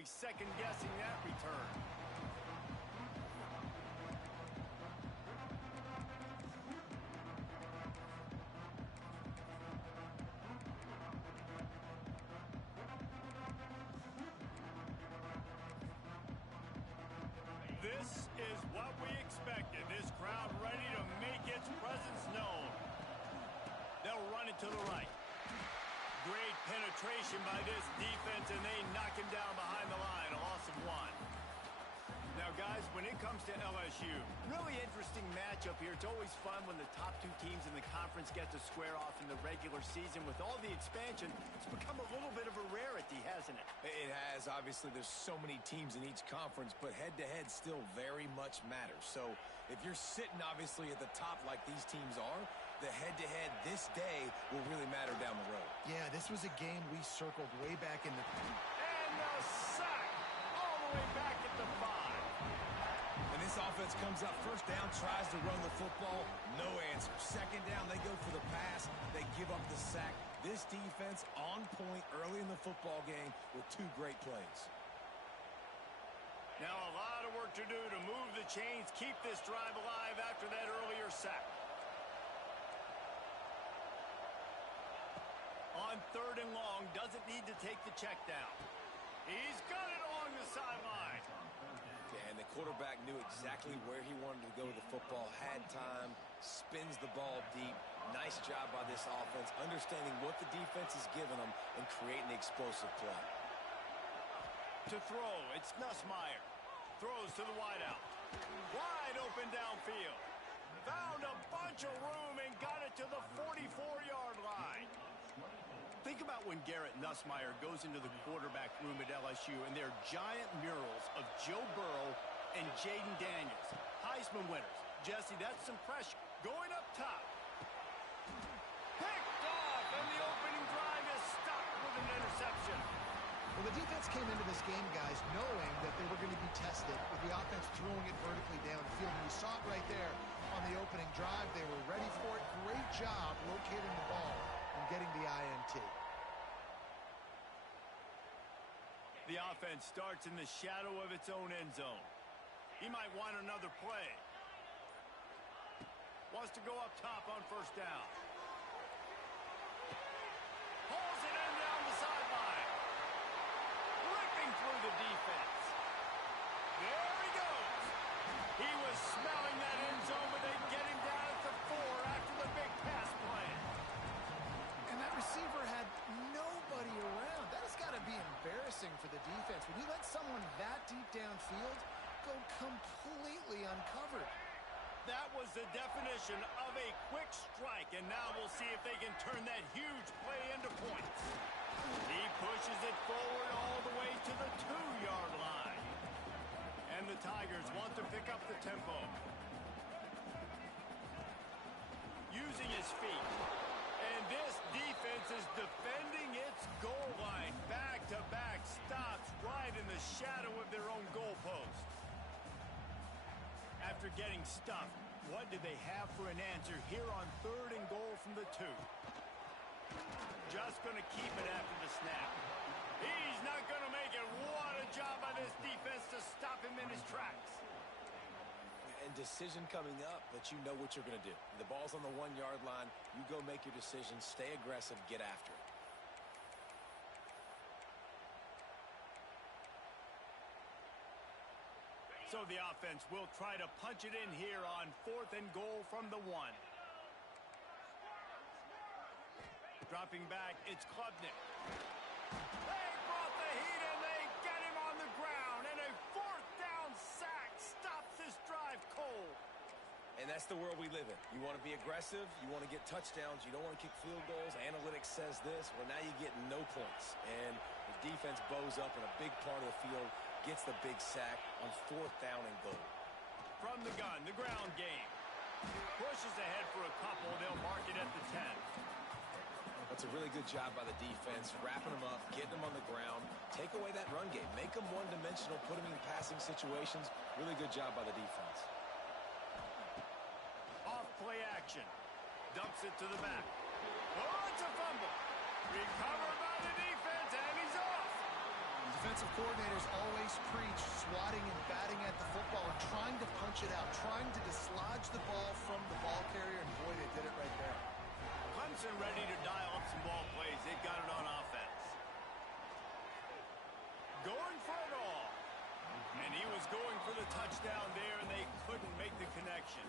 probably second-guessing that return. This is what we expected. This crowd ready to make its presence known. They'll run it to the right. Great penetration by this defense, and they knock him down behind the line. A loss of 1. Now, guys, when it comes to LSU, really interesting matchup here. It's always fun when the top 2 teams in the conference get to square off in the regular season. With all the expansion, it's become a little bit of a rarity, hasn't it? It has. Obviously, there's so many teams in each conference, but head-to-head still very much matters. So if you're sitting, obviously, at the top like these teams are, the head-to-head this day will really matter down the road. Yeah, this was a game we circled way back in the... And the sack all the way back at the 5. And this offense comes up first down, tries to run the football, no answer. Second down, they go for the pass, they give up the sack. This defense on point early in the football game with 2 great plays. Now a lot of work to do to move the chains, keep this drive alive after that earlier sack. On 3rd and long, doesn't need to take the check down. He's got it along the sideline. Yeah, and the quarterback knew exactly where he wanted to go with the football, had time, spins the ball deep. Nice job by this offense, understanding what the defense is giving them and creating the explosive play. To throw, it's Nussmeier. Throws to the wideout. Wide open downfield. Found a bunch of room and got it to the 44-yard line. Think about when Garrett Nussmeier goes into the quarterback room at LSU and there are giant murals of Joe Burrow and Jaden Daniels. Heisman winners. Jesse, that's some pressure. Going up top. Picked off, and the opening drive is stopped with an interception. Well, the defense came into this game, guys, knowing that they were going to be tested with the offense throwing it vertically down the field. And you saw it right there on the opening drive. They were ready for it. Great job locating the ball and getting the INT. The offense starts in the shadow of its own end zone. He might want another play. Wants to go up top on 1st down. Pulls it in down the sideline. Ripping through the defense. There he goes. He was smelling that end zone, but they get him down at the 4 after the big pass play. And that receiver had nobody around. That has got to be embarrassing for the defense. When you let someone that deep downfield go completely uncovered. That was the definition of a quick strike, and now we'll see if they can turn that huge play into points. He pushes it forward all the way to the 2-yard line. And the Tigers want to pick up the tempo. Using his feet. And this defense is defending its goal line. Back-to-back stops right in the shadow of their own goalpost. After getting stuffed, what do they have for an answer here on 3rd and goal from the 2? Just going to keep it after the snap. He's not going to make it. What a job by this defense to stop him in his tracks. And decision coming up, but you know what you're going to do. The ball's on the 1-yard line. You go make your decision, stay aggressive, get after it. So the offense will try to punch it in here on 4th and goal from the 1. Dropping back, it's Klubnik. They brought the heat and they get him on the ground. And a 4th down sack stops this drive cold. And that's the world we live in. You want to be aggressive. You want to get touchdowns. You don't want to kick field goals. Analytics says this. Well, now you get no points. And the defense bows up in a big part of the field, gets the big sack on 4th down and goal. From the gun, the ground game. Pushes ahead for a couple. They'll mark it at the 10. That's a really good job by the defense, wrapping them up, getting them on the ground. Take away that run game. Make them one-dimensional, put them in passing situations. Really good job by the defense. Off play action. Dumps it to the back. Oh, it's a fumble. Recovered by the defense, and he's off. Defensive coordinators always preach swatting and batting at the football and trying to punch it out, trying to dislodge the ball from the ball carrier, and boy, they did it right there. Clemson ready to dial up some ball plays. They've got it on offense. Going for it all. And he was going for the touchdown there, and they couldn't make the connection.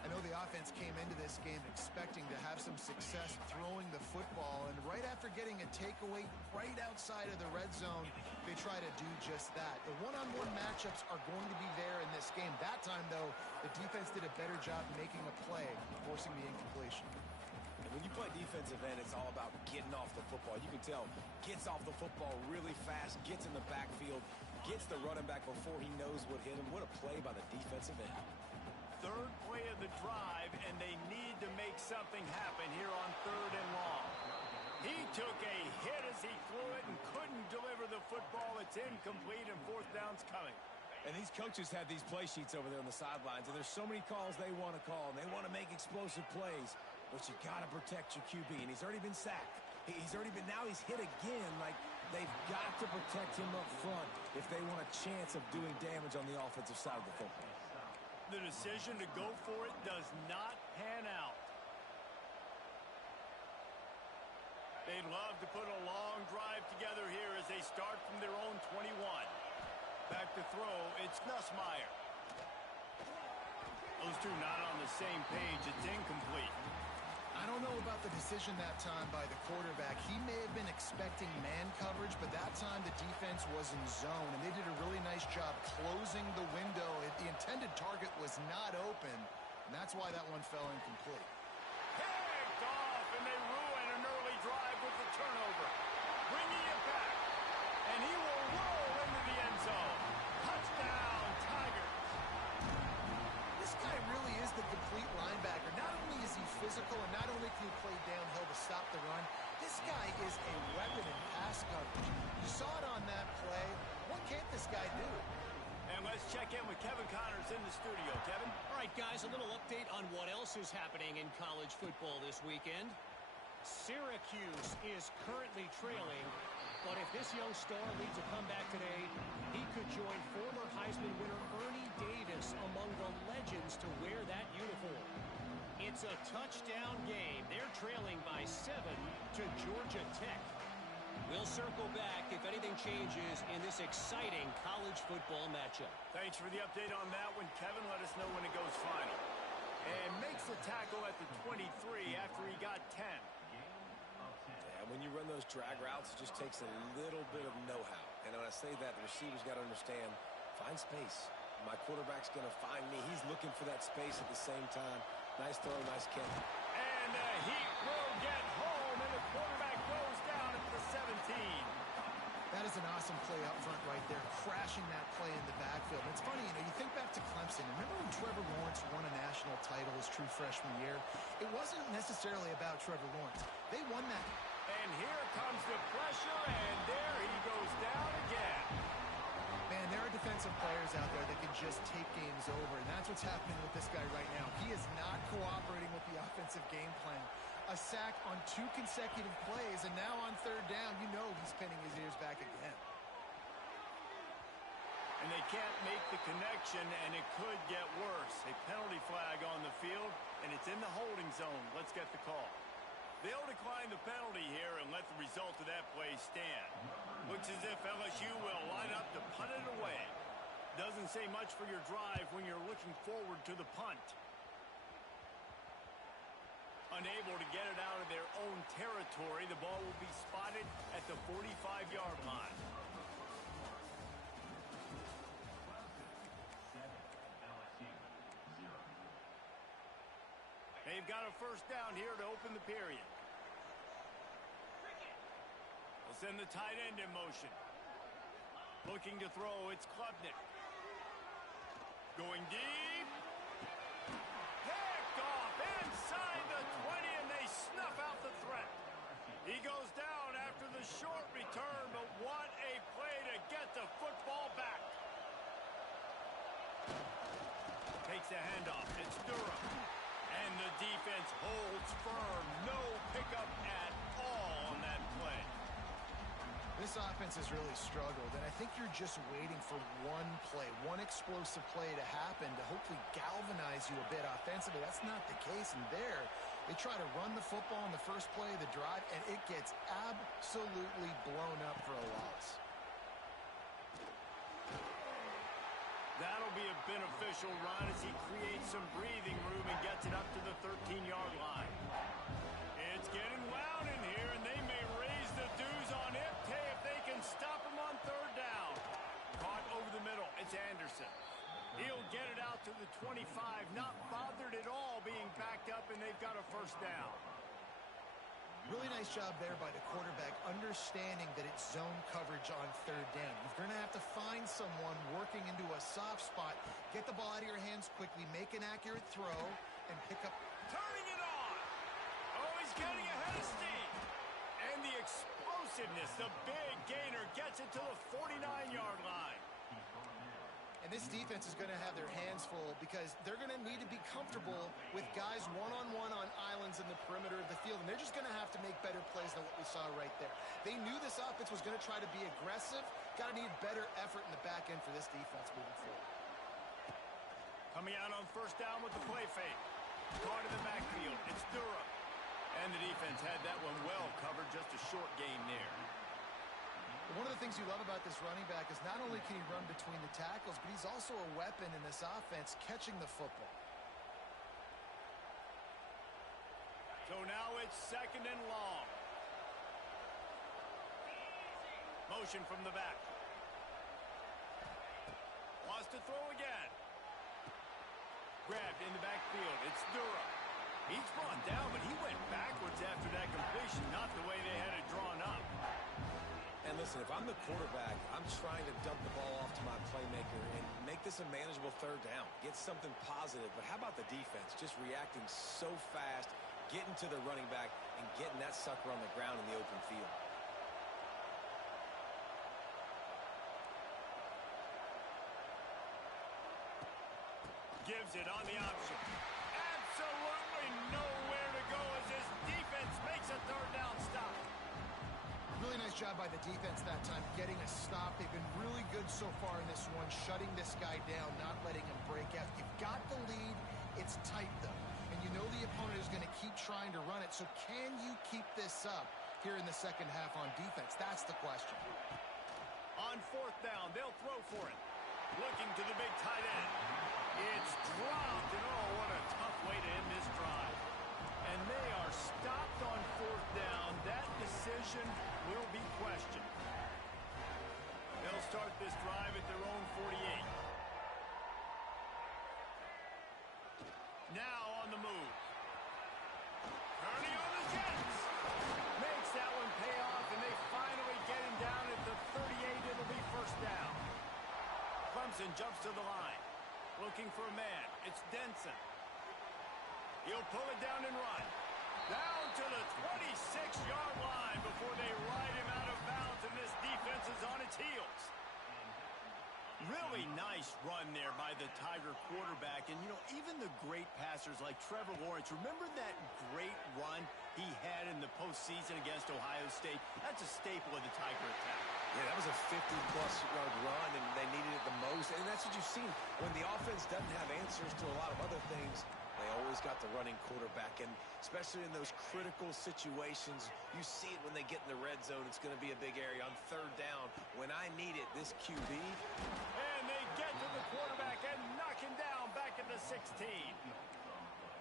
I know the offense came into this game expecting to have some success throwing the football, and right after getting a takeaway right outside of the red zone, they try to do just that. The one-on-one matchups are going to be there in this game. That time, though, the defense did a better job making a play, forcing the incompletion. And when you play defensive end, it's all about getting off the football. You can tell, gets off the football really fast, gets in the backfield, gets the running back before he knows what hit him. What a play by the defensive end. Third play of the drive, and they need to make something happen here on 3rd and long. He took a hit as he threw it and couldn't deliver the football. It's incomplete, and 4th down's coming. And these coaches have these play sheets over there on the sidelines, and there's so many calls they want to call, and they want to make explosive plays, but you got to protect your QB, and he's already been sacked. He's hit again. Like, they've got to protect him up front if they want a chance of doing damage on the offensive side of the football. The decision to go for it does not pan out. They'd love to put a long drive together here as they start from their own 21. Back to throw, it's Nussmeier. Those two not on the same page. It's incomplete. I don't know about the decision that time by the quarterback. He may have been expecting man coverage, but that time the defense was in zone, and they did a really nice job closing the window. The intended target was not open, and that's why that one fell incomplete. Picked off, and they ruin an early drive with the turnover. Bringing it back, and he will roll into the end zone. Touchdown, Tigers. This guy really is the complete linebacker. Not only is he physical, and not only can he play downhill to stop the run, this guy is a weapon in pass coverage. You saw it on that play. What can't this guy do? And let's check in with Kevin Connors in the studio. Kevin? All right, guys, a little update on what else is happening in college football this weekend. Syracuse is currently trailing, but if this young star leads a comeback today, he could join former Heisman winner Ernie Davis among the legends to wear that uniform. It's a touchdown game. They're trailing by 7 to Georgia Tech. We'll circle back if anything changes in this exciting college football matchup. Thanks for the update on that one, Kevin. Let us know when it goes final. And makes the tackle at the 23 after he got 10. Yeah, when you run those drag routes, it just takes a little bit of know-how. And when I say that, the receiver's got to understand, find space. My quarterback's going to find me. He's looking for that space at the same time. Nice throw, nice catch. And he will get home, and the quarterback goes down at the 17. That is an awesome play up front right there, crashing that play in the backfield. It's funny, you think back to Clemson. Remember when Trevor Lawrence won a national title his true freshman year? It wasn't necessarily about Trevor Lawrence. They won that. And here comes the pressure, and there he goes down again. Man, there are defensive players out there that can just take games over, and that's what's happening with this guy right now. He is not cooperating with the offensive game plan. A sack on 2 consecutive plays, and now on 3rd down, you know he's pinning his ears back again. And they can't make the connection, and it could get worse. A penalty flag on the field, and it's in the holding zone. Let's get the call. They'll decline the penalty here and let the result of that play stand. Looks as if LSU will line up to punt it away. Doesn't say much for your drive when you're looking forward to the punt. Unable to get it out of their own territory, the ball will be spotted at the 45-yard line. They've got a 1st down here to open the period. They'll send the tight end in motion. Looking to throw, it's Klubnik. Going deep. Picked off inside the 20, and they snuff out the threat. He goes down after the short return, but what a play to get the football back. Takes the handoff. It's Durham. And the defense holds firm. No pickup at all on that play. This offense has really struggled, and I think you're just waiting for one play, one explosive play to happen to hopefully galvanize you a bit offensively. That's not the case, and there they try to run the football on the first play of the drive, and it gets absolutely blown up for a loss. That'll be a beneficial run as he creates some breathing room and gets it up to the 13-yard line. It's getting loud in here, and they may raise the dues on it if they can stop him on third down. Caught over the middle. It's Anderson. He'll get it out to the 25, not bothered at all being backed up, and they've got a first down. Really nice job there by the quarterback, understanding that it's zone coverage on third down. You're going to have to find someone working into a soft spot, get the ball out of your hands quickly, make an accurate throw, and pick up. Turning it on. Oh, he's getting ahead of steam. And the explosiveness, the big gainer, gets it to the 49-yard line. And this defense is going to have their hands full because they're going to need to be comfortable with guys one-on-one on islands in the perimeter of the field. And they're just going to have to make better plays than what we saw right there. They knew this offense was going to try to be aggressive. Got to need better effort in the back end for this defense moving forward. Coming out on first down with the play fake. Caught in the backfield. It's Durham. And the defense had that one well covered. Just a short gain there. One of the things you love about this running back is not only can he run between the tackles, but he's also a weapon in this offense catching the football. So now it's second and long. Motion from the back. Wants to throw again. Grabbed in the backfield. It's Durham. He's brought down, but he went backwards after that completion, not the way they had it drawn up. And listen, if I'm the quarterback, I'm trying to dump the ball off to my playmaker and make this a manageable third down. Get something positive. But how about the defense? Just reacting so fast, getting to the running back, and getting that sucker on the ground in the open field. Gives it on the option. Absolutely nowhere to go as this defense makes a third down stop. Really nice job by the defense that time, getting a stop. They've been really good so far in this one, shutting this guy down, not letting him break out. You've got the lead. It's tight, though. And you know the opponent is going to keep trying to run it. So can you keep this up here in the second half on defense? That's the question. On fourth down, they'll throw for it. Looking to the big tight end. It's dropped, and oh, what a tough way to end this drive. And they are stopped on fourth down. That decision will be questioned. They'll start this drive at their own 48. Now on the move. Turning on the Jets. Makes that one pay off, and they finally get him down at the 38. It'll be first down. Clemson jumps to the line. Looking for a man. It's Denson. He'll pull it down and run. Down to the 26-yard line before they ride him out of bounds, and this defense is on its heels. Really nice run there by the Tiger quarterback. And, you know, even the great passers like Trevor Lawrence, remember that great run he had in the postseason against Ohio State? That's a staple of the Tiger attack. Yeah, that was a 50-plus yard run, and they needed it the most. And that's what you've seen. When the offense doesn't have answers to a lot of other things, they always got the running quarterback. And especially in those critical situations, you see it when they get in the red zone. It's going to be a big area on third down. When I need it, this QB. And they get to the quarterback and knock him down back at the 16.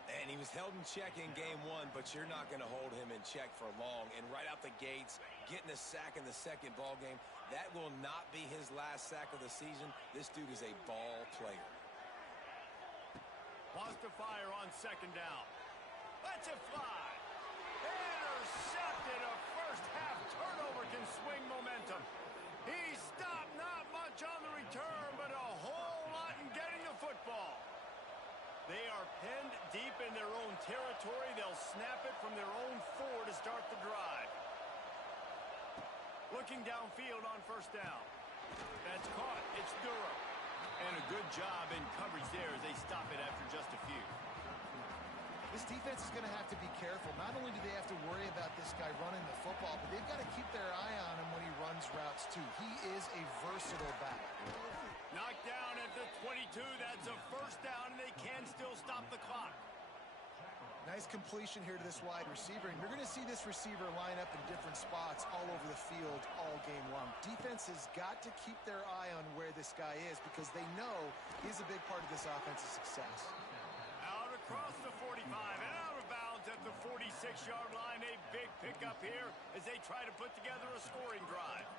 And he was held in check in game one, but you're not going to hold him in check for long. And right out the gates, getting a sack in the second ball game, that will not be his last sack of the season. This dude is a ball player. Wants to fire on second down. Lets it fly. Intercepted. A first half turnover can swing momentum. He stopped, not much on the return, but a whole lot in getting the football. They are penned deep in their own territory. They'll snap it from their own 4 to start the drive. Looking downfield on first down. That's caught. It's Durham. And a good job in coverage there as they stop it after just a few. This defense is going to have to be careful. Not only do they have to worry about this guy running the football, but they've got to keep their eye on him when he runs routes too. He is a versatile back. Knocked down at the 22. That's a first down, and they can still stop the clock. Nice completion here to this wide receiver, and you're going to see this receiver line up in different spots all over the field all game long. Defense has got to keep their eye on where this guy is because they know he's a big part of this offense's success. Out across the 45 and out of bounds at the 46-yard line. A big pickup here as they try to put together a scoring drive.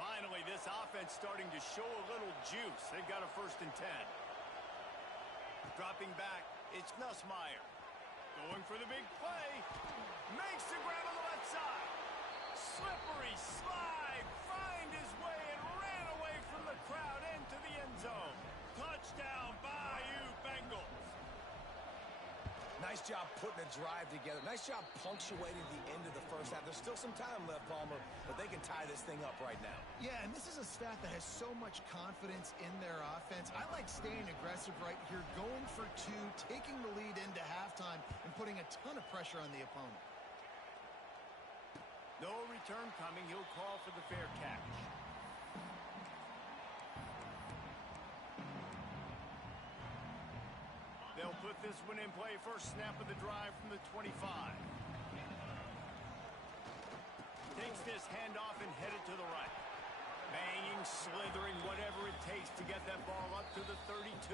Finally, this offense starting to show a little juice. They've got a 1st and 10. Dropping back, it's Nussmeier. Going for the big play. Makes the grab on the left side. Slippery slide. Find his way and ran away from the crowd into the end zone. Touchdown, Bayou Bengals. Nice job putting a drive together. Nice job punctuating the end of the first half. There's still some time left, Palmer, but they can tie this thing up right now. Yeah, and this is a staff that has so much confidence in their offense. I like staying aggressive right here, going for 2, taking the lead into halftime, and putting a ton of pressure on the opponent. No return coming. He'll call for the fair catch. They'll put this one in play. First snap of the drive from the 25. Takes this handoff and headed to the right. Banging, slithering, whatever it takes to get that ball up to the 32.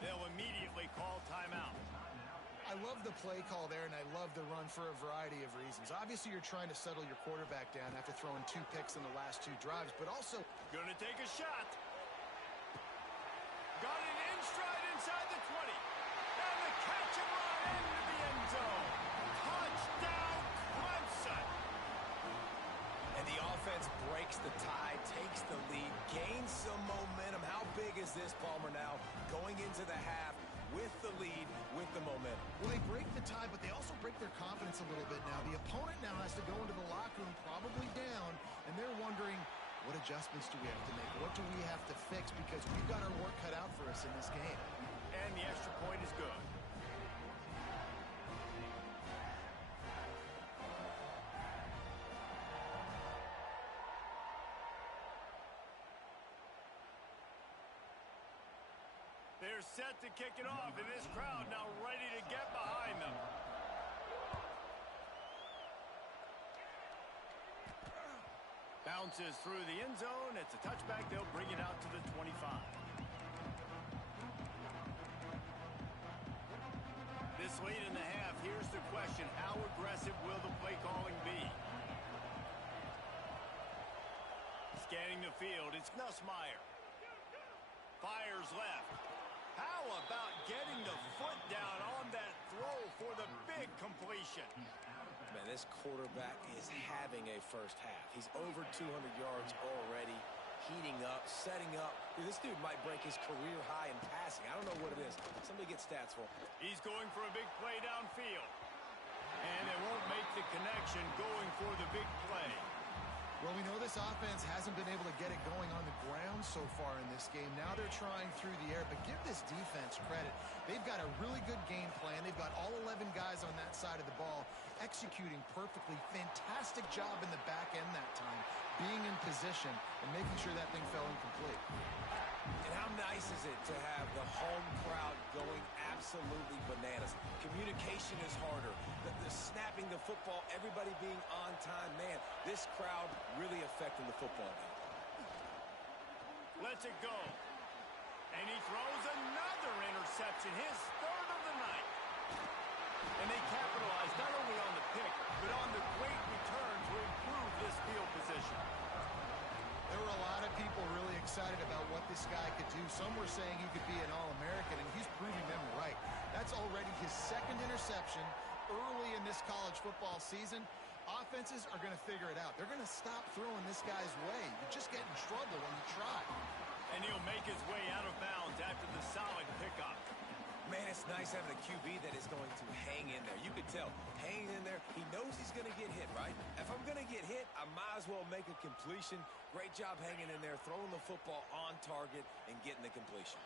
They'll immediately call timeout. I love the play call there, and I love the run for a variety of reasons. Obviously, you're trying to settle your quarterback down after throwing 2 picks in the last 2 drives, but also... Gonna take a shot. Got it in stride inside the 20. And the catch and run into the end zone. Touchdown, Clemson. And the offense breaks the tie, takes the lead, gains some momentum. How big is this, Palmer, now? Going into the half with the lead, with the momentum. Well, they break the tie, but they also break their confidence a little bit now. The opponent now has to go into the locker room probably down, and they're wondering, what adjustments do we have to make? What do we have to fix? Because we've got our work cut out for us in this game. And the extra point is good. They're set to kick it off, and this crowd now ready to get behind them. Bounces through the end zone. It's a touchback. They'll bring it out to the 25. This late in the half, here's the question. How aggressive will the play calling be? Scanning the field, it's Nussmeier. Fires left. How about getting the foot down on that throw for the big completion? Man, this quarterback is having a first half. He's over 200 yards already, heating up, setting up. Dude, this dude might break his career high in passing. I don't know what it is. Somebody get stats for him. He's going for a big play downfield. And they won't make the connection going for the big play. Well, we know this offense hasn't been able to get it going on the ground so far in this game. Now they're trying through the air, but give this defense credit. They've got a really good game plan. They've got all 11 guys on that side of the ball executing perfectly. Fantastic job in the back end that time, being in position and making sure that thing fell incomplete. And how nice is it to have the home crowd going absolutely bananas? Communication is harder. The snapping the football, everybody being on time. Man, this crowd really affecting the football game. Lets it go. And he throws another interception, his 3rd of the night. And they capitalize not only on the pick, but on the great return to improve this field position. There were a lot of people really excited about what this guy could do. Some were saying he could be an All-American, and he's proving them right. That's already his 2nd interception early in this college football season. Offenses are going to figure it out. They're going to stop throwing this guy's way. You just get in trouble when you try. And he'll make his way out of bounds after the solid pickup. Man, it's nice having a QB that is going to hang in there. You could tell, hanging in there, he knows he's going to get hit, right? If I'm going to get hit, I might as well make a completion. Great job hanging in there, throwing the football on target and getting the completion.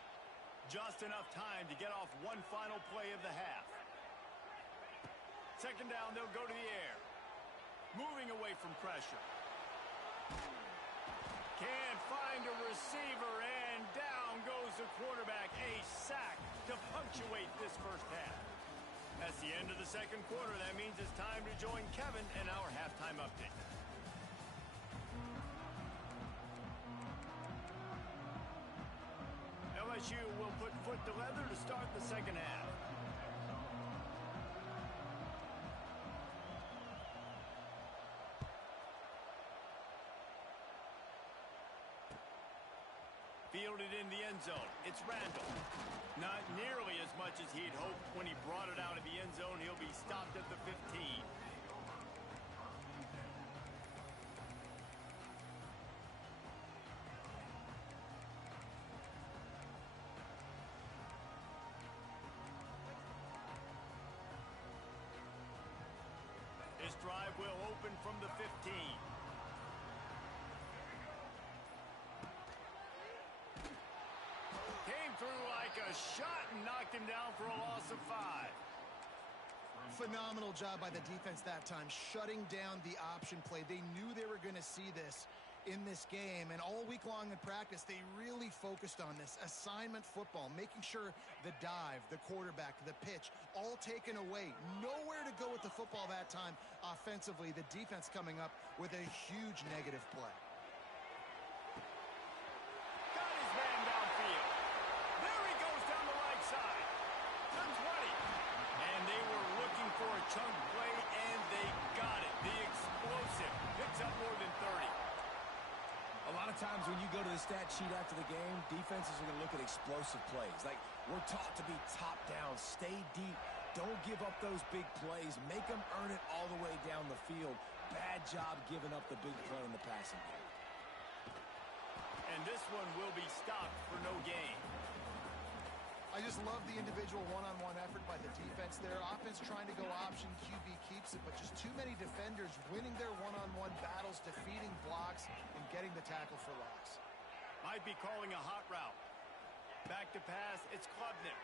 Just enough time to get off one final play of the half. Second down, they'll go to the air. Moving away from pressure. Can't find a receiver, and down goes the quarterback. A sack to punctuate this first half. That's the end of the second quarter. That means it's time to join Kevin in our halftime update. LSU will put foot to leather to start the second half. Fielded in the end zone. It's Randall. Not nearly as much as he'd hoped when he brought it out of the end zone. He'll be stopped at the 15. This drive will open from the 15. Came through like a shot and knocked him down for a loss of 5. Phenomenal job by the defense that time, shutting down the option play. They knew they were going to see this in this game, and all week long in practice, they really focused on this assignment football, making sure the dive, the quarterback, the pitch, all taken away. Nowhere to go with the football that time offensively. The defense coming up with a huge negative play. Got his man downfield. There he goes down the right side. To 20. And they were looking for a chunk play, and they got it. The explosive picks up more than 30. A lot of times when you go to the stat sheet after the game, defenses are going to look at explosive plays. Like, we're taught to be top down, stay deep, don't give up those big plays, make them earn it all the way down the field. Bad job giving up the big play in the passing game. And this one will be stopped for no gain. I just love the individual one-on-one effort by the defense there. Offense trying to go option, QB keeps it, but just too many defenders winning their one-on-one battles, defeating blocks, and getting the tackle for loss. Might be calling a hot route. Back to pass, it's Klubnik.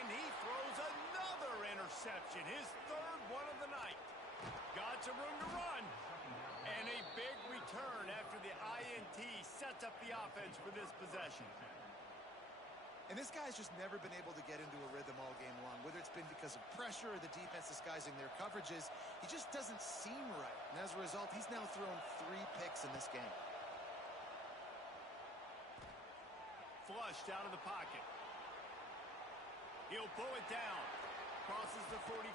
And he throws another interception, his third one of the night. Got some room to run. And a big return after the INT sets up the offense for this possession. And this guy's just never been able to get into a rhythm all game long, whether it's been because of pressure or the defense disguising their coverages. He just doesn't seem right. And as a result, he's now thrown 3 picks in this game. Flushed out of the pocket. He'll pull it down. Crosses the 45.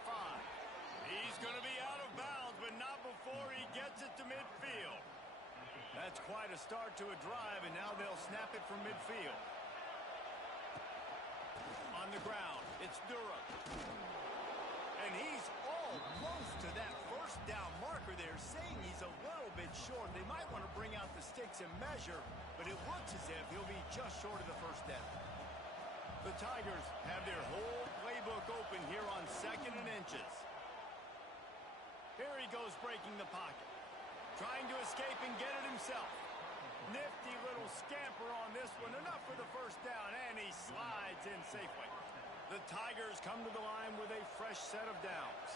He's going to be out of bounds, but not before he gets it to midfield. That's quite a start to a drive, and now they'll snap it from midfield. On the ground, it's Durham. And he's almost to that first down marker there, saying he's a little bit short. They might want to bring out the sticks and measure, but it looks as if he'll be just short of the first down. The Tigers have their whole playbook open here on 2nd and inches. Here he goes breaking the pocket. Trying to escape and get it himself. Nifty little scamper on this one. Enough for the first down, and he slides in safely. The Tigers come to the line with a fresh set of downs.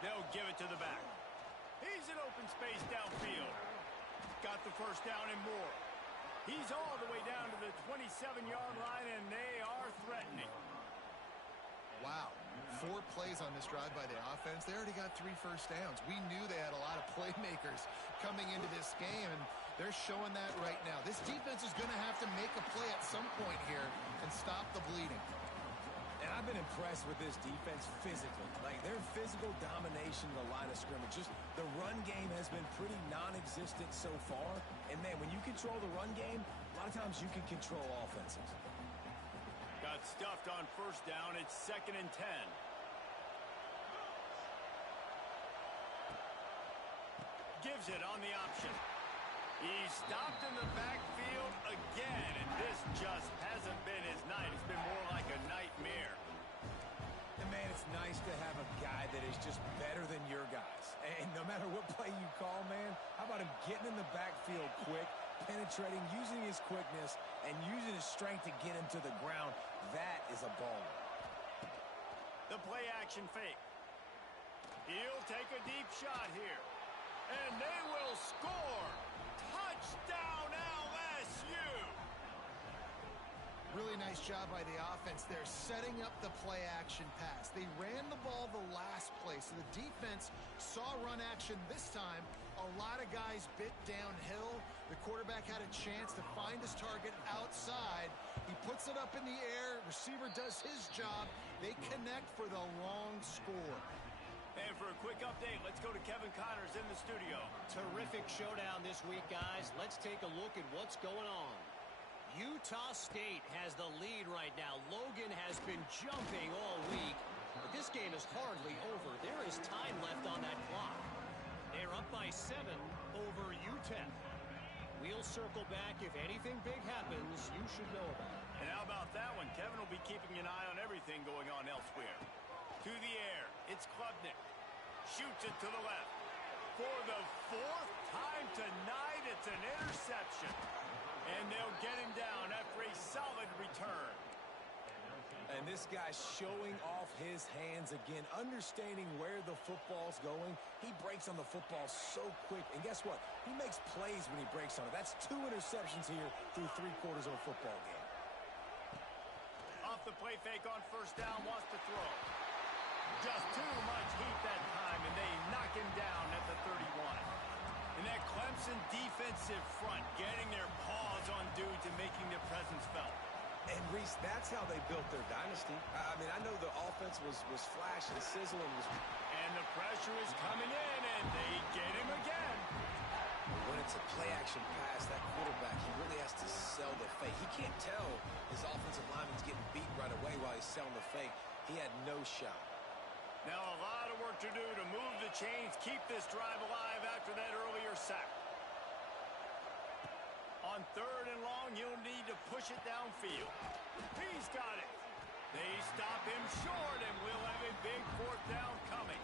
They'll give it to the back. He's in open space downfield. Got the first down and more. He's all the way down to the 27-yard line, and they are threatening. Wow. 4 plays on this drive by the offense. They already got 3 first downs. We knew they had a lot of playmakers coming into this game, and they're showing that right now. This defense is going to have to make a play at some point here and stop the bleeding. And I've been impressed with this defense physically. Like, their physical domination of the line of scrimmage. Just the run game has been pretty non-existent so far. And, man, when you control the run game, a lot of times you can control offenses. Got stuffed on first down. It's 2nd and 10. Gives it on the option. He's stopped in the backfield again, and this just hasn't been his night. It's been more like a nightmare. And, man, it's nice to have a guy that is just better than your guys. And no matter what play you call, man, how about him getting in the backfield quick, penetrating, using his quickness, and using his strength to get him to the ground. That is a baller. The play-action fake. He'll take a deep shot here. And they will score. Touchdown, LSU! Really nice job by the offense there, setting up the play-action pass. They ran the ball the last play, so the defense saw run action this time. A lot of guys bit downhill. The quarterback had a chance to find his target outside. He puts it up in the air. Receiver does his job. They connect for the long score. And for a quick update, let's go to Kevin Connors in the studio. Terrific showdown this week, guys. Let's take a look at what's going on. Utah State has the lead right now. Logan has been jumping all week, but this game is hardly over. There is time left on that clock. They're up by 7 over UTEP. We'll circle back. If anything big happens, you should know about it. And how about that one? Kevin will be keeping an eye on everything going on elsewhere. To the air, it's Klubnik. Shoots it to the left. For the 4th time tonight, it's an interception. And they'll get him down after a solid return. And this guy's showing off his hands again, understanding where the football's going. He breaks on the football so quick. And guess what? He makes plays when he breaks on it. That's 2 interceptions here through 3 quarters of a football game. Off the play fake on first down, wants to throw. Just too much heat that time, and they knock him down at the 31. And that Clemson defensive front getting their paws on dudes and making their presence felt. And, Reese, that's how they built their dynasty. I mean, I know the offense was flash and sizzle and was... And the pressure is coming in, and they get him again. When it's a play-action pass, that quarterback, he really has to sell the fake. He can't tell his offensive lineman's getting beat right away while he's selling the fake. He had no shot. Now a lot of work to do to move the chains, keep this drive alive after that earlier sack. On 3rd and long, he'll need to push it downfield. He's got it. They stop him short, and we'll have a big 4th down coming.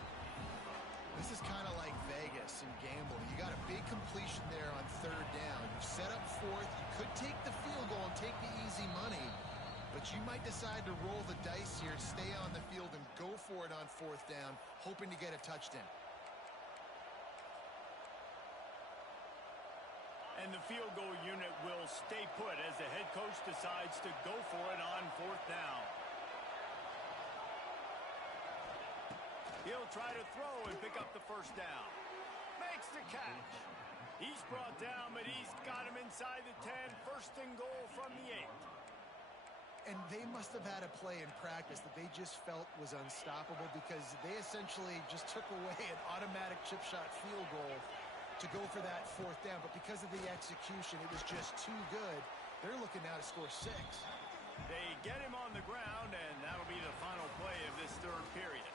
This is kind of like Vegas and gambling. You got a big completion there on 3rd down. You set up 4th. You could take the field goal and take the easy money, but you might decide to roll the dice here, stay on the field, and go for it on 4th down, hoping to get a touchdown. And the field goal unit will stay put as the head coach decides to go for it on 4th down. He'll try to throw and pick up the 1st down. Makes the catch. He's brought down, but he's got him inside the 10. 1st and goal from the 8. And they must have had a play in practice that they just felt was unstoppable because they essentially just took away an automatic chip shot field goal to go for that 4th down. But because of the execution, it was just too good. They're looking now to score 6. They get him on the ground, and that'll be the final play of this 3rd period.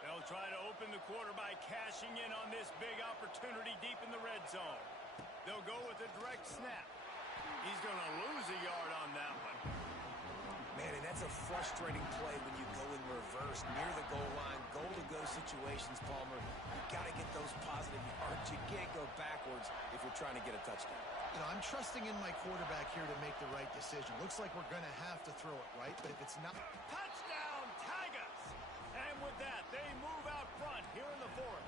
They'll try to open the quarter by cashing in on this big opportunity deep in the red zone. They'll go with a direct snap. He's going to lose a yard on that one. Man, and that's a frustrating play when you go in reverse near the goal line, goal-to-go situations, Palmer. You got to get those positive yards. You can't go backwards if you're trying to get a touchdown. You know, I'm trusting in my quarterback here to make the right decision. Looks like we're going to have to throw it, right? But if it's not... Touchdown, Tigers! And with that, they move out front here in the 4th.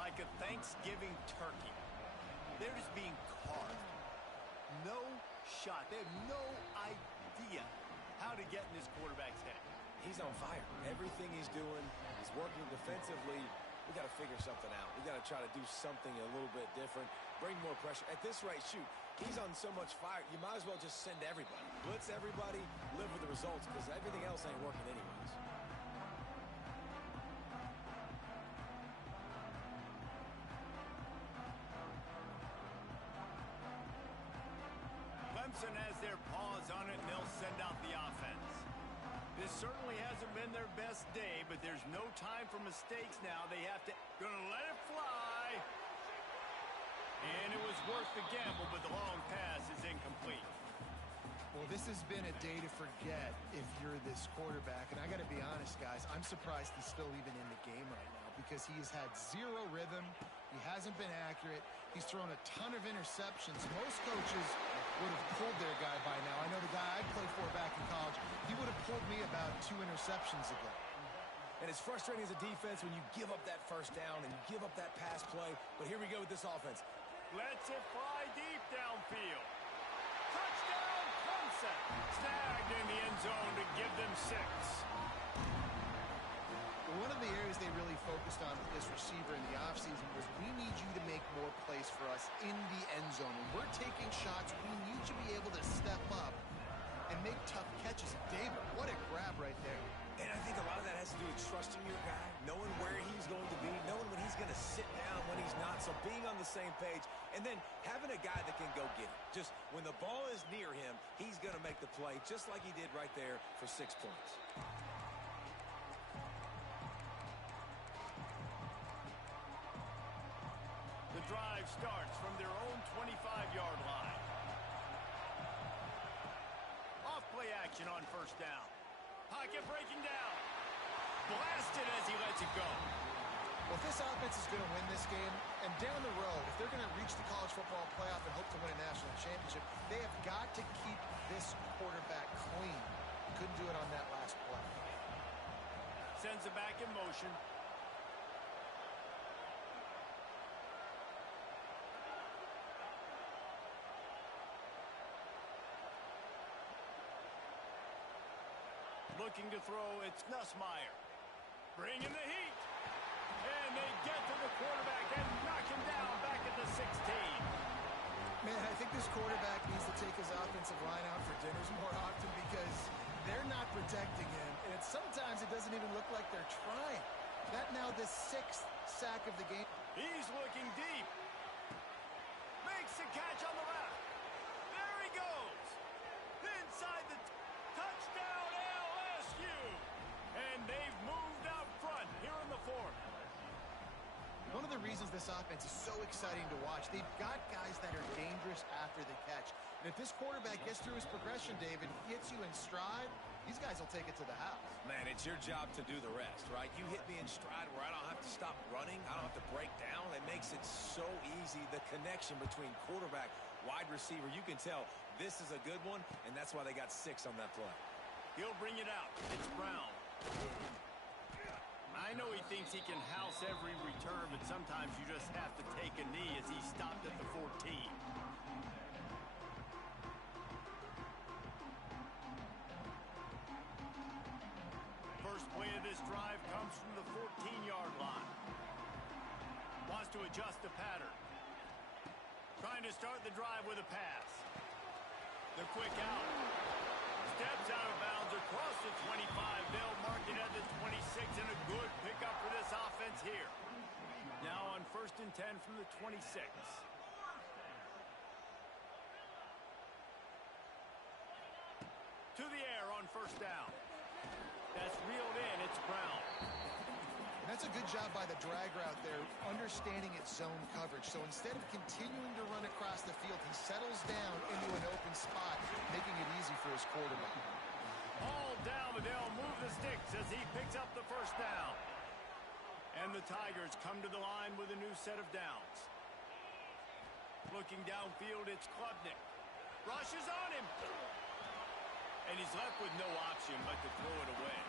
Like a Thanksgiving turkey. They're just being carved. No shot. They have no idea how to get in this quarterback's head. He's on fire. Everything he's doing is working defensively. We got to figure something out. We got to try to do something a little bit different. Bring more pressure. At this rate, shoot, he's on so much fire. You might as well just send everybody. Blitz everybody, live with the results, because everything else ain't working anyways. Clemson has their paws on it, and they'll send out the offense. This certainly hasn't been their best day, but there's no time for mistakes now. They have to... Gonna let it fly. And it was worth the gamble, but the long pass is incomplete. Well, this has been a day to forget if you're this quarterback. And I got to be honest, guys, I'm surprised he's still even in the game right now because he has had zero rhythm. He hasn't been accurate. He's thrown a ton of interceptions. Most coaches would have pulled their guy by now. I know the guy I played for back in college, he would have pulled me about 2 interceptions ago. And it's frustrating as a defense when you give up that first down and you give up that pass play. But here we go with this offense. Lets it fly deep downfield. Touchdown, Clemson. Snagged in the end zone to give them 6. One of the areas they really focused on with this receiver in the offseason was we need you to make more plays for us in the end zone. When we're taking shots, we need you to be able to step up and make tough catches. David, what a grab right there. And I think a lot of that has to do with trusting your guy, knowing where he's going to be, knowing when he's going to sit down, when he's not. So being on the same page, and then having a guy that can go get it. Just when the ball is near him, he's going to make the play, just like he did right there for 6 points. The drive starts from their own 25-yard line. Off play action on first down. Pocket breaking down. Blasted as he lets it go. Well, if this offense is going to win this game, and down the road, if they're going to reach the college football playoff and hope to win a national championship, they have got to keep this quarterback clean. Couldn't do it on that last play. Sends it back in motion. Looking to throw, it's Nussmeier. Bringing the heat. And they get to the quarterback and knock him down back at the 16. Man, I think this quarterback needs to take his offensive line out for dinners more often because they're not protecting him. And sometimes it doesn't even look like they're trying. That now the 6th sack of the game. He's looking deep. Makes the catch on the left. There he goes. Inside the touchdown LSU. And they've moved out front here in the 4th. One of the reasons this offense is so exciting to watch, they've got guys that are dangerous after the catch. And if this quarterback gets through his progression, David, hits you in stride, these guys will take it to the house. Man, it's your job to do the rest, right? You hit me in stride where I don't have to stop running. I don't have to break down. It makes it so easy. The connection between quarterback, wide receiver, you can tell this is a good one, and that's why they got 6 on that play. He'll bring it out. It's Brown. I know he thinks he can house every return, but sometimes you just have to take a knee as he stopped at the 14. First play of this drive comes from the 14-yard line. Wants to adjust the pattern. Trying to start the drive with a pass. The quick out. Steps out of bounds across the 25. They'll mark it at the 26, and a good pickup for this offense here. Now on 1st and 10 from the 26. To the air on first down. That's reeled in. It's Brown. That's a good job by the drag route there, understanding its zone coverage. So instead of continuing to run across the field, he settles down into an open spot, making it easy for his quarterback. All down, but they'll move the sticks as he picks up the first down. And the Tigers come to the line with a new set of downs. Looking downfield, it's Klubnik. Rushes on him. And he's left with no option but to throw it away.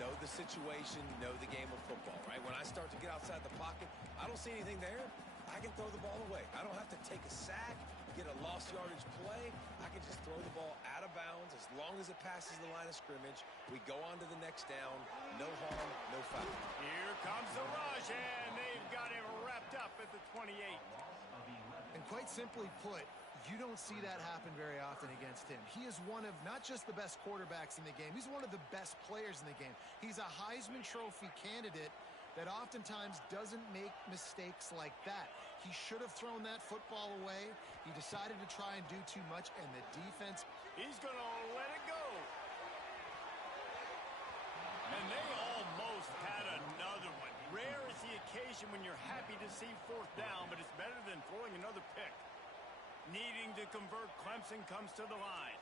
Know the situation, know the game of football, right? When I start to get outside the pocket, I don't see anything there. I can throw the ball away. I don't have to take a sack, get a lost yardage play. I can just throw the ball out of bounds as long as it passes the line of scrimmage. We go on to the next down. No harm, no foul. Here comes the rush, and they've got him wrapped up at the 28. And quite simply put, you don't see that happen very often against him. He is one of not just the best quarterbacks in the game, he's one of the best players in the game. He's a Heisman Trophy candidate that oftentimes doesn't make mistakes like that. He should have thrown that football away. He decided to try and do too much, and the defense... He's going to let it go. And they almost had another one. Rare is the occasion when you're happy to see 4th down, but it's better than throwing another pick. Needing to convert, Clemson comes to the line.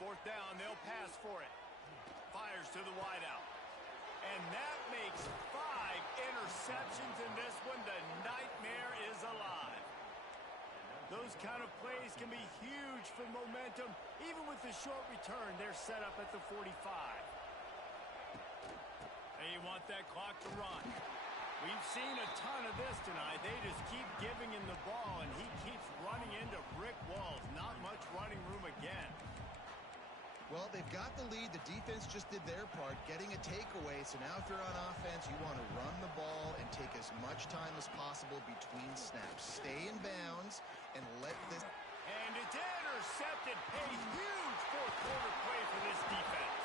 fourth down, they'll pass for it. Fires to the wideout. And that makes 5 interceptions in this one. The nightmare is alive. Those kind of plays can be huge for momentum. Even with the short return, they're set up at the 45. They want that clock to run. We've seen a ton of this tonight. They just keep giving him the ball, and he keeps running into brick walls. Not much running room again. Well, they've got the lead. The defense just did their part, getting a takeaway. So now if you're on offense, you want to run the ball and take as much time as possible between snaps. Stay in bounds and let this... And it's intercepted. A huge fourth quarter play for this defense.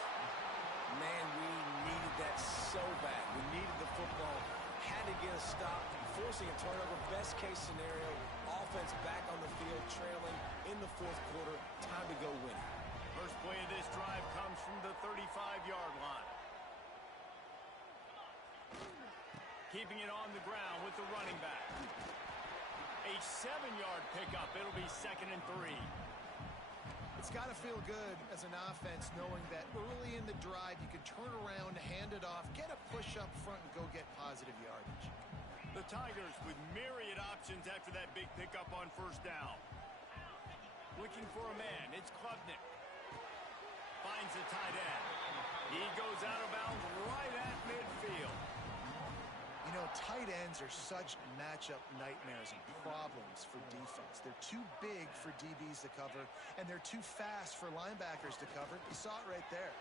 Man, we needed that so bad. We needed the football. Had to get a stop, forcing a turnover. Best case scenario, offense back on the field, trailing in the fourth quarter. Time to go win it. First play of this drive comes from the 35-yard line. Keeping it on the ground with the running back. A 7-yard pickup. It'll be 2nd and 3. It's got to feel good as an offense knowing that early in the drive you can turn around, hand it off, get a push up front, and go get positive yardage. The Tigers with myriad options after that big pickup on first down. Looking for a man. It's Klubnik. Finds the tight end. He goes out of bounds right at midfield. You know, tight ends are such matchup nightmares and problems for defense. They're too big for DBs to cover, and they're too fast for linebackers to cover. You saw it right there.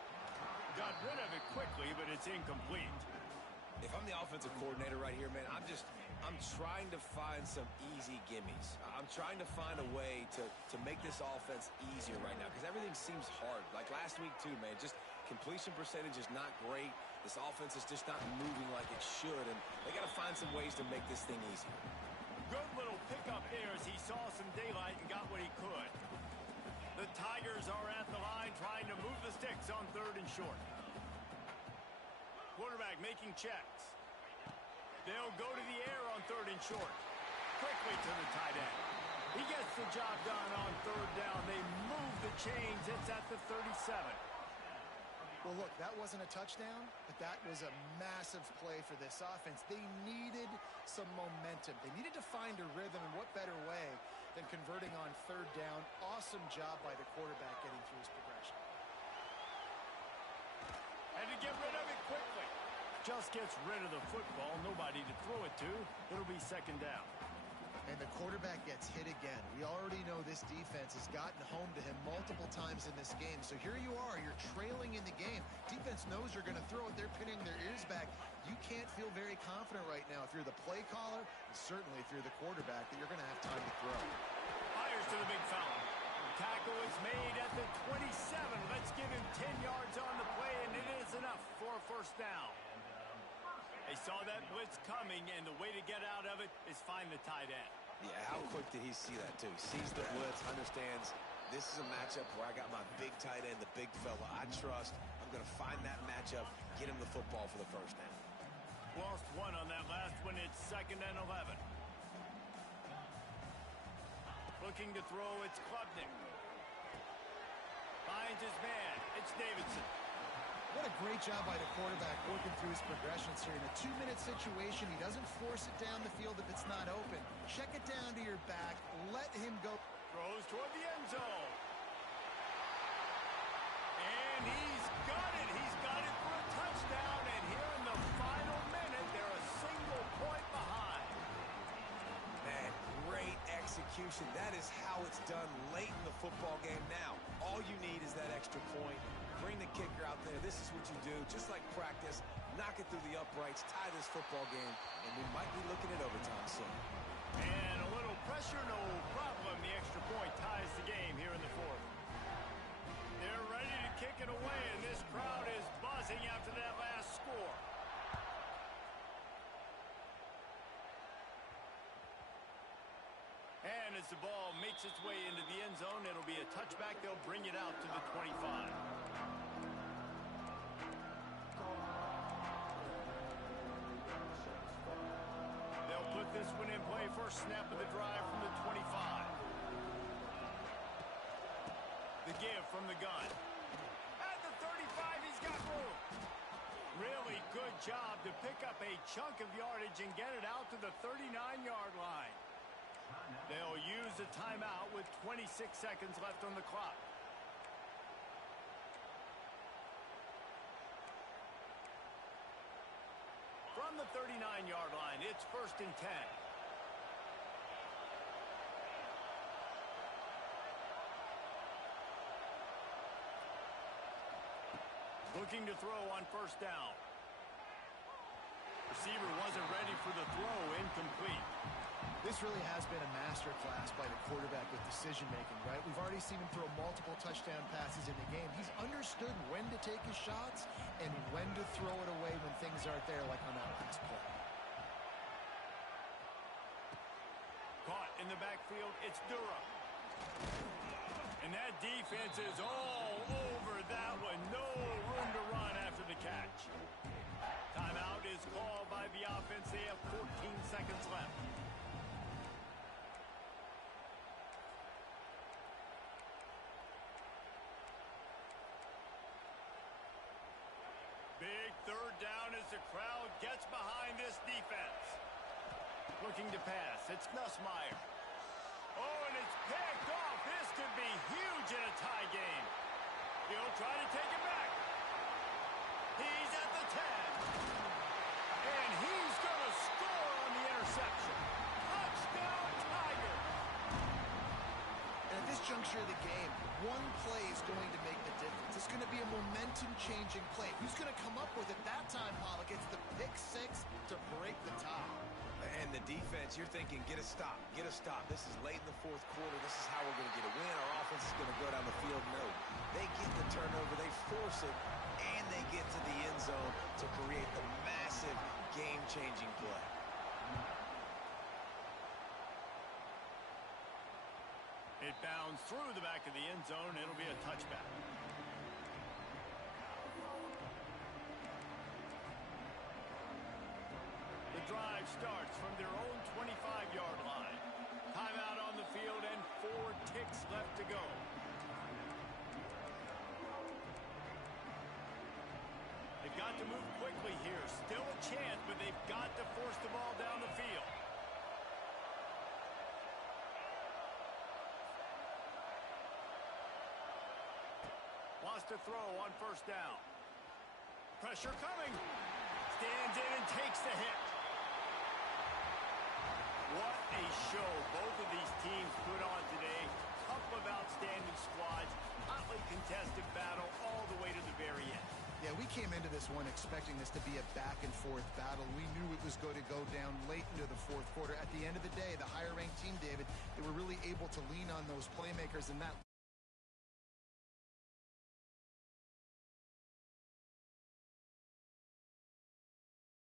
Got rid of it quickly, but it's incomplete. If I'm the offensive coordinator right here, man, I'm trying to find some easy gimmies. I'm trying to find a way to make this offense easier right now because everything seems hard. Like last week too, man, just completion percentage is not great. This offense is just not moving like it should, and they got to find some ways to make this thing easier. Good little pickup there as he saw some daylight and got what he could. The Tigers are at the line trying to move the sticks on 3rd and short. Quarterback making checks. They'll go to the air on 3rd and short. Quickly to the tight end. He gets the job done on 3rd down. They move the chains. It's at the 37. Well, look, that wasn't a touchdown, but that was a massive play for this offense. They needed some momentum. They needed to find a rhythm, and what better way than converting on 3rd down. Awesome job by the quarterback getting through his progression. Had to get rid of it quickly. Just gets rid of the football. Nobody to throw it to. It'll be 2nd down. And the quarterback gets hit again. We already know this defense has gotten home to him multiple times in this game. So here you are. You're trailing in the game. Defense knows you're going to throw it. They're pinning their ears back. You can't feel very confident right now if you're the play caller, and certainly if you're the quarterback, that you're going to have time to throw. Fires to the big fella. Tackle is made at the 27. Let's give him 10 yards on the play, and it is enough for a 1st down. They saw that blitz coming, and the way to get out of it is find the tight end. Yeah, how quick did he see that, too? Sees the blitz, understands this is a matchup where I got my big tight end, the big fella I trust. I'm going to find that matchup, get him the football for the 1st down. Lost one on that last one. It's 2nd and 11. Looking to throw, it's Klubnik. Finds his man. It's Davidson. What a great job by the quarterback working through his progressions here. In a 2-minute situation, he doesn't force it down the field if it's not open. Check it down to your back. Let him go. Throws toward the end zone. And he's got it. He's got it for a touchdown. And here in the final minute, they're a single point behind. Man, great execution. That is how it's done late in the football game. Now, all you need is that extra point. Bring the kicker out there. This is what you do. Just like practice, knock it through the uprights, tie this football game, and we might be looking at overtime soon. And a little pressure, no problem. The extra point ties the game here in the 4th. They're ready to kick it away, and this crowd is buzzing after that last score. And as the ball makes its way into the end zone, it'll be a touchback. They'll bring it out to the 25. They'll put this one in play. First snap of the drive from the 25. The give from the gun. At the 35, he's got room. Really good job to pick up a chunk of yardage and get it out to the 39-yard line. They'll use a timeout with 26 seconds left on the clock. From the 39-yard line, it's 1st and 10. Looking to throw on 1st down. Receiver wasn't ready for the throw, incomplete. This really has been a masterclass by the quarterback with decision-making, right? We've already seen him throw multiple touchdown passes in the game. He's understood when to take his shots and when to throw it away when things aren't there, like on that last play. Caught in the backfield, it's Durham. And that defense is all over that one. No room to run after the catch. Timeout is called by the offense. They have 14 seconds left. Big 3rd down as the crowd gets behind this defense. Looking to pass. It's Nussmeier. Oh, and it's picked off. This could be huge in a tie game. He'll try to take it back. He's at the 10. And he's going to score on the interception. Touchdown, Tigers. And at this juncture of the game, one play is going to make the difference. It's going to be a momentum-changing play. Who's going to come up with it that time, Pollock? It's the pick 6 to break the tie. And the defense, you're thinking, get a stop, get a stop. This is late in the 4th quarter. This is how we're going to get a win. Our offense is going to go down the field. No, they get the turnover, they force it, and they get to the end zone to create the massive game-changing play. It bounds through the back of the end zone. It'll be a touchback. The drive starts from their own 25-yard line. Timeout on the field and 4 ticks left to go. They've got to move quickly here. Still a chance, but they've got to force the ball down the field. Wants to throw on 1st down. Pressure coming. Stands in and takes the hit. What a show both of these teams put on today. Couple of outstanding squads. Hotly contested battle all the way to the very end. Yeah, we came into this one expecting this to be a back-and-forth battle. We knew it was going to go down late into the 4th quarter. At the end of the day, the higher-ranked team, David, they were really able to lean on those playmakers, and that